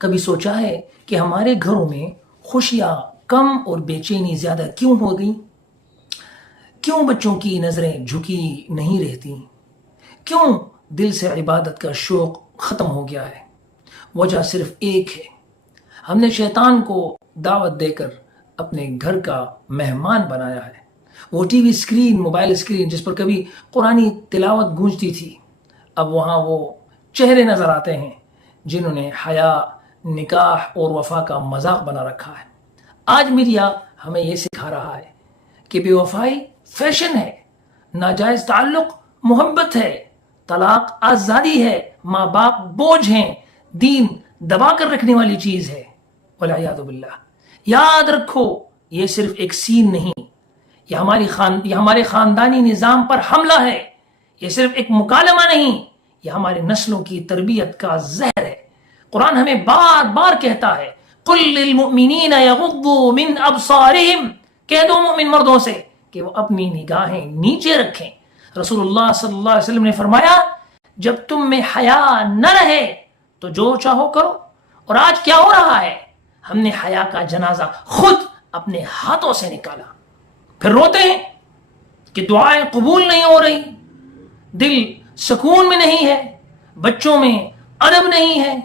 کبھی سوچا ہے کہ ہمارے گھروں میں خوشیاں کم اور بے چینی زیادہ کیوں ہو گئی؟ کیوں بچوں کی نظریں جھکی نہیں رہتی؟ کیوں دل سے عبادت کا شوق ختم ہو گیا ہے؟ وجہ صرف ایک ہے، ہم نے شیطان کو دعوت دے کر اپنے گھر کا مہمان بنایا ہے۔ وہ T V screen, mobile screen جس پر کبھی قرآنی تلاوت گونجتی تھی، اب وہاں وہ چہرے نظر آتے ہیں جنہوں نے حیا، نکاح اور وفا کا مذاق بنا رکھا ہے۔ آج میڈیا ہمیں یہ سکھا رہا ہے کہ بے وفائی فیشن ہے، ناجائز تعلق محبت ہے، طلاق آزادی ہے، ماں باپ بوجھ ہیں، دین دبا کر رکھنے والی چیز ہے۔ والعیاذ باللہ۔ یاد رکھو، یہ صرف ایک سین نہیں، یہ ہمارے خاندانی نظام پر حملہ ہے۔ یہ صرف ایک مکالمہ نہیں، یہ ہمارے نسلوں کی تربیت کا زہر ہے۔ قرآن ہمیں بار بار کہتا ہے قل للمؤمنین یغضوا من ابصارہم، کہہ دو مومن مردوں سے کہ وہ اپنی نگاہیں نیچے رکھیں۔ رسول اللہ صلی اللہ علیہ وسلم نے فرمایا جب تم میں حیا نہ رہے تو جو چاہو کرو۔ اور آج کیا ہو رہا ہے؟ ہم نے حیا کا جنازہ خود اپنے ہاتھوں سے نکالا، پھر روتے ہیں کہ دعائیں قبول نہیں ہو رہی، دل سکون میں نہیں ہے، بچوں میں ادب نہیں ہے،